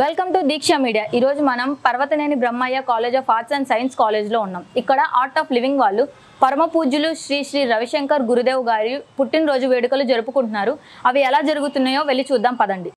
Welcome to Deeksha media. ఈ రోజు మనం Parvathaneni Brahmayya college of arts and science కాలేజ్లో ఉన్నాం. ఇక్కడ ఆర్ట్ ఆఫ్ లివింగ్ వాళ్ళు పరమ పూజ్యులు శ్రీ శ్రీ రవిశంకర్ గురుదేవ్ గారి పుట్టినరోజు వేడుకలు జరుపుకుంటున్నారు. అవి ఎలా జరుగుతున్నాయో వెళ్ళి చూద్దాం పదండి.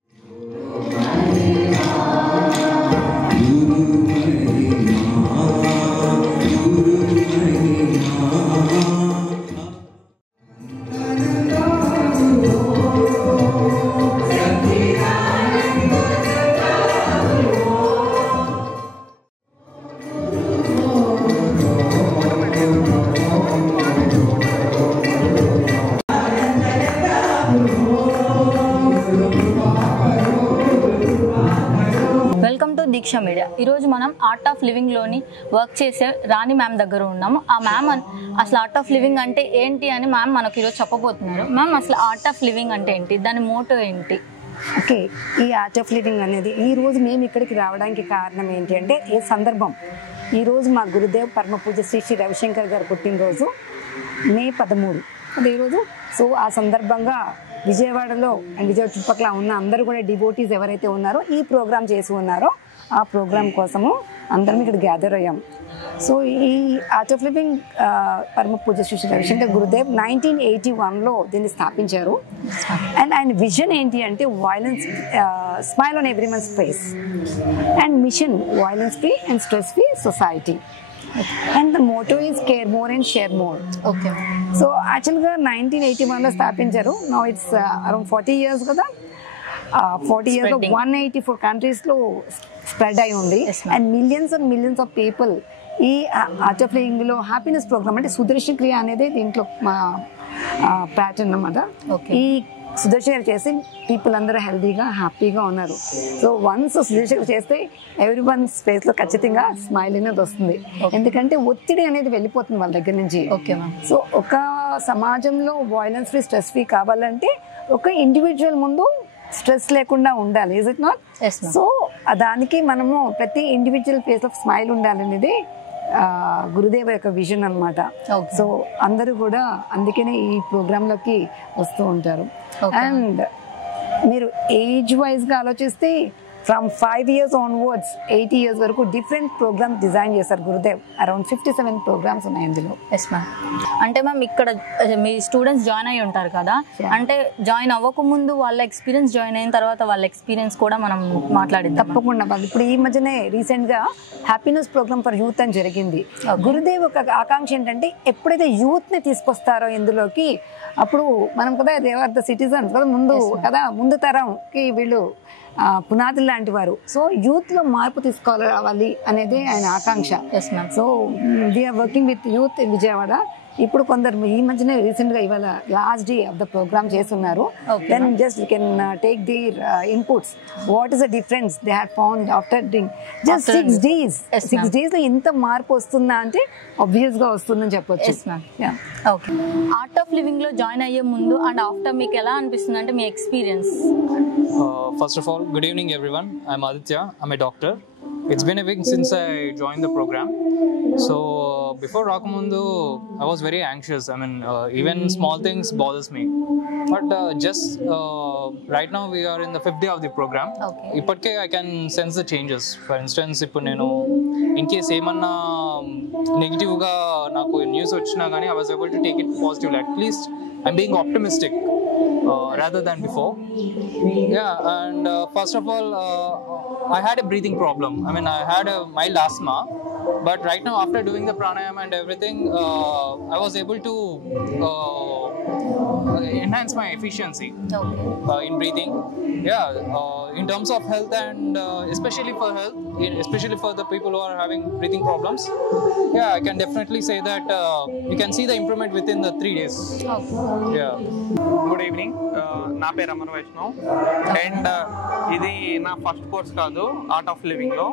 Welcome to Deeksha media. ఈరోజు మనం ఆర్ట్ ఆఫ్ లివింగ్లోని వర్క్ చేసే రాణి మ్యామ్ దగ్గర ఉన్నాము. ఆ మ్యామ్ అసలు ఆర్ట్ ఆఫ్ లివింగ్ అంటే ఏంటి అని మ్యామ్ మనకు ఈరోజు చెప్పబోతున్నారు. మ్యామ్, అసలు ఆర్ట్ ఆఫ్ లివింగ్ అంటే ఏంటి, దాని మోటో ఏంటి? ఓకే, ఈ ఆర్ట్ ఆఫ్ లివింగ్ అనేది ఈరోజు మేము ఇక్కడికి రావడానికి కారణం ఏంటి అంటే, ఈ సందర్భం ఈరోజు మా గురుదేవ్ పరమ పూజ శ్రీ శ్రీ రవిశంకర్ గారు పుట్టినరోజు మే 13 ఈరోజు. సో ఆ సందర్భంగా విజయవాడలో అండ్ విజయవాడ చుట్టుపక్కల ఉన్న అందరూ కూడా డివోటీస్ ఎవరైతే ఉన్నారో ఈ ప్రోగ్రామ్ చేసి ఉన్నారో ఆ ప్రోగ్రామ్ కోసము అందరం ఇక్కడ గ్యాదర్ అయ్యాం. సో ఈ ఆర్ట్ ఆఫ్ లివింగ్ పరమ పూజ శ్రీ శ్రీ రవిశంకర్ గురుదేవ్ 1981లో దీన్ని స్థాపించారు. అండ్ ఆయన విజన్ ఏంటి అంటే violence, smile on everyone's face, and mission violence free and stress free society. And the motto is care more and share more. Okay, so యాక్చువల్గా 1981లో స్థాపించారు. నౌ ఇట్స్ అరౌండ్ 40 years కదా. 40 yearsలో 184 countries spread అయి ఉంది. And millions of people ఈ art of లివింగ్లో happiness programme అంటే సుదర్శన క్రియ అనేది దీంట్లో మా ప్యాటర్న్ అన్నమాట. ఈ సుదర్శన చేసి పీపుల్ అందరూ హెల్తీగా హ్యాపీగా ఉన్నారు. సో వన్స్ సుదర్శన చేస్తే ఎవ్రీ వన్స్ ఫేస్లో ఖచ్చితంగా స్మైల్ అనేది వస్తుంది. ఎందుకంటే ఒత్తిడి అనేది వెళ్ళిపోతుంది వాళ్ళ దగ్గర నుంచి. Okay ma'am. సో ఒక సమాజంలో వైలెన్స్ ఫ్రీ, స్ట్రెస్ ఫ్రీ కావాలంటే ఒక ఇండివిజువల్ ముందు స్ట్రెస్ లేకుండా ఉండాలి. Is it not? సో దానికి మనము ప్రతి ఇండివిజువల్ ఫేస్ లో స్మైల్ ఉండాలనేది గురుదేవ యొక్క విజన్ అన్నమాట. సో అందరూ కూడా అందుకనే ఈ ప్రోగ్రామ్ లోకి వస్తూ ఉంటారు. అండ్ మీరు ఏజ్ వైజ్ గా ఆలోచిస్తే ఫ్రమ్ 5 years onwards 80 years వరకు డిఫరెంట్ ప్రోగ్రామ్స్ డిజైన్ చేశారు గురుదేవ్. అరౌండ్ 57 ప్రోగ్రామ్స్ ఉన్నాయి అందులో. Yes ma'am. అంటే మ్యామ్, ఇక్కడ మీ స్టూడెంట్స్ జాయిన్ అయ్యి ఉంటారు కదా, అంటే జాయిన్ అవ్వకముందు వాళ్ళ ఎక్స్పీరియన్స్, జాయిన్ అయిన తర్వాత వాళ్ళ ఎక్స్పీరియన్స్ కూడా మనం మాట్లాడింది. తప్పకుండా. ఇప్పుడు ఈ మధ్యనే రీసెంట్ గా హ్యాపీనెస్ ప్రోగ్రామ్ ఫర్ యూత్ అని జరిగింది. గురుదేవ్ ఒక ఆకాంక్ష ఏంటంటే ఎప్పుడైతే యూత్ ని తీసుకొస్తారో ఇందులోకి, అప్పుడు మనం కదా దేవర్ ద సిటిజన్స్ కదా, ముందు తరంకి వీళ్ళు పునాదులు లాంటి వారు. సో యూత్ లో మార్పు తీసుకురావాలి అనేది ఆయన ఆకాంక్ష. So we're working with youth in Vijayawada. ఇప్పుడు కొందరు ఈ మధ్యనే రీసెంట్ గా ఇవాళ last day of the programme చేస్తున్నారు. Then just you can take their inputs. What is the difference they had found after doing just 6 days. 6 days లో ఇంత మార్పు వస్తుందా అంటే ఆబ్వియస్ గా వస్తుందని చెప్పొచ్చు. ఓకే, ఆర్ట్ ఆఫ్ లివింగ్ లో జాయిన్ అయ్యే ముందు అండ్ ఆఫ్టర్ మీకు ఎలా అనిపిస్తుంది అంటే మీ experience? First of all, good evening everyone. I'm Aditya. I'm a doctor. It's been a week since I joined the program. So before Rakamundu, I was very anxious. I mean, even small things bothers me. But just right now we are in the 5th day of the program. Ipatke I can sense the changes. For instance, ippu nenu in case emanna negative ga naku news vachina gani I was able to take it positively. At least I'm being optimistic rather than before. Yeah, and first of all, I had a breathing problem. I mean, I had a mild asthma. But right now, after doing the pranayama and everything, I was able to enhance my efficiency in breathing. Yeah, in terms of health and especially for health, especially for the people who are having breathing problems. Yeah, I can definitely say that you can see the improvement within the 3 days. Yeah. Good evening. నా పేరు Amar Vaishnav. And ఇది నా first course కాదు art of లివింగ్లో.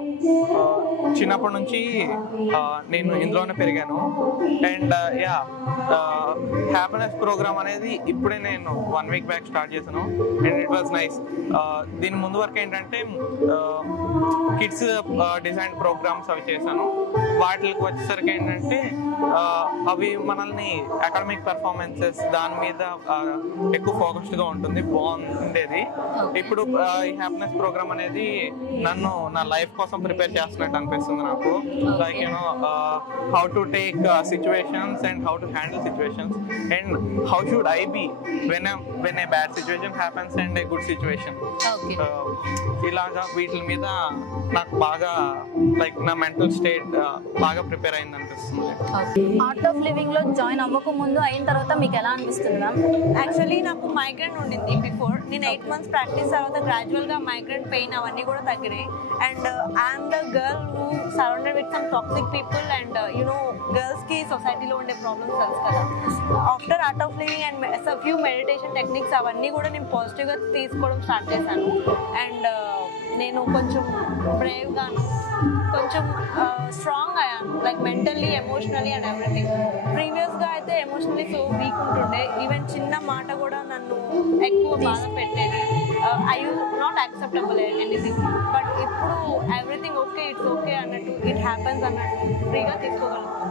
చిన్నప్పటి నుంచి నేను ఇందులోనే పెరిగాను. అండ్ హ్యాపీనెస్ ప్రోగ్రామ్ అనేది ఇప్పుడే నేను 1 week బ్యాక్ స్టార్ట్ చేశాను. And it was nice. దీని ముందు వరకు ఏంటంటే కిడ్స్ డిజైన్ ప్రోగ్రామ్స్ అవి చేశాను. వాటికి వచ్చేసరికి ఏంటంటే అవి మనల్ని అకాడమిక్ పెర్ఫార్మెన్సెస్ దాని మీద ఎక్కువ ఫోకస్డ్గా ఉంటుంది, బాగుండేది. ఇప్పుడు ఈ హ్యాపీనెస్ ప్రోగ్రామ్ అనేది నన్ను నా లైఫ్ కోసం ప్రిపేర్ చేస్తున్నట్టు అనిపిస్తుంది నాకు. Like you know how to take situations and how to handle situations and how should I be when a bad situation happens and a good situation. ఇలాగా వీటి మీద నాకు బాగా లైక్ నా మెంటల్ స్టేట్ బాగా ప్రిపేర్ అయింది అనిపిస్తుంది. ఆర్ట్ ఆఫ్ లివింగ్ లో జాయిన్ అవ్వక ముందు అయిన తర్వాత మీకు ఎలా అనిపిస్తుంది మ్యామ్? యాక్చువల్లీ నాకు మైగ్రేన్ ఉండింది బిఫోర్. నేను 8 months ప్రాక్టీస్ తర్వాత గ్రాడ్యువల్గా మైగ్రేన్ పెయిన్ అవన్నీ కూడా తగ్గినాయి. And I'm the girl who surrounded with some toxic people and you know గర్ల్స్కి సొసైటీలో ఉండే ప్రాబ్లమ్స్ తెలుసు కదా. After art of living and few meditation techniques అవన్నీ కూడా నేను పాజిటివ్గా తీసుకోవడం స్టార్ట్ చేశాను. అండ్ నేను కొంచెం బ్రేవ్గాను, కొంచెం స్ట్రాంగ్ అయ్యాను, like mentally, emotionally and everything. ప్రీవియస్గా అయితే ఎమోషనలీ సో వీక్ ఉంటుండే. ఈవెన్ చిన్న మాట కూడా నన్ను ఎక్కువ బాధ పెట్టేది. I use not acceptable anything. But ఇప్పుడు ఎవ్రీథింగ్ ఓకే, ఇట్స్ ఓకే అన్నట్టు, ఇట్ హ్యాపన్స్ అన్నట్టు ఫ్రీగా తీసుకోగలుగుతాను.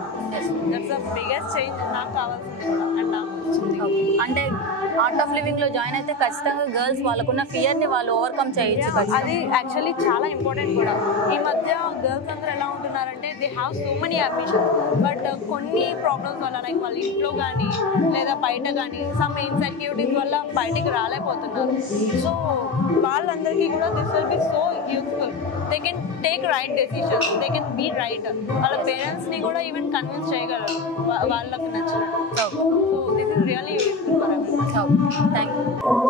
దట్స్ ద బిగ్గెస్ట్ చేంజ్ నాకు కావాల్సింది కూడా అండ్ నాకు వచ్చింది. అంటే ఆర్ట్ ఆఫ్ లివింగ్ లో జాయిన్ అయితే ఖచ్చితంగా గర్ల్స్ వాళ్ళకున్న ఫియర్ ని వాళ్ళు ఓవర్కమ్ చేయొచ్చు. అది యాక్చువల్లీ చాలా ఇంపార్టెంట్ కూడా. ఈ మధ్య గర్ల్స్ అందరూ ఎలా ఉంటున్నారంటే they have so many ambitions, but కొన్ని ప్రాబ్లమ్స్ వల్ల లైక్ వాళ్ళ ఇంట్లో కానీ లేదా బయట కానీ సమ్ ఇన్సెక్యూరిటీస్ వల్ల బయటికి రాలేకపోతున్నారు. సో వాళ్ళందరికీ కూడా this will be so useful. They can take right decisions, they can be right. వాళ్ళ పేరెంట్స్ని కూడా ఈవెన్ కన్విన్స్ చేయగలరు వాళ్ళకి నచ్చినట్టు. So this is really useful for everyone. Thank you.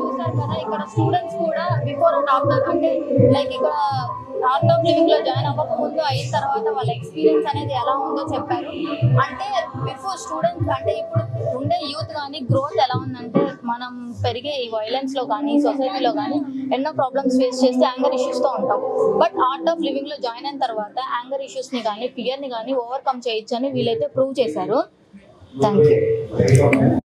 చూసారు కదా, ఇక్కడ స్టూడెంట్స్ కూడా బిఫోర్ అండ్ ఆఫ్టర్, అంటే లైక్ ఇక్కడ ఆర్ట్ ఆఫ్ లివింగ్ లో జాయిన్ అవ్వక ముందు అయిన తర్వాత వాళ్ళ ఎక్స్పీరియన్స్ అనేది ఎలా ఉందో చెప్పారు. అంటే బిఫోర్ స్టూడెంట్స్ అంటే ఇప్పుడు ఉండే యూత్ కానీ గ్రోత్ ఎలా ఉందంటే, మనం పెరిగే ఈ వైలెన్స్ లో కానీ సొసైటీలో కానీ ఎన్నో ప్రాబ్లమ్స్ ఫేస్ చేస్తే యాంగర్ ఇష్యూస్ తో ఉంటాం. బట్ ఆర్ట్ ఆఫ్ లివింగ్ లో జాయిన్ అయిన తర్వాత యాంగర్ ఇష్యూస్ ని కానీ ఫియర్ ని కానీ ఓవర్కమ్ చేయొచ్చు అని వీళ్ళైతే ప్రూవ్ చేశారు. Thank you.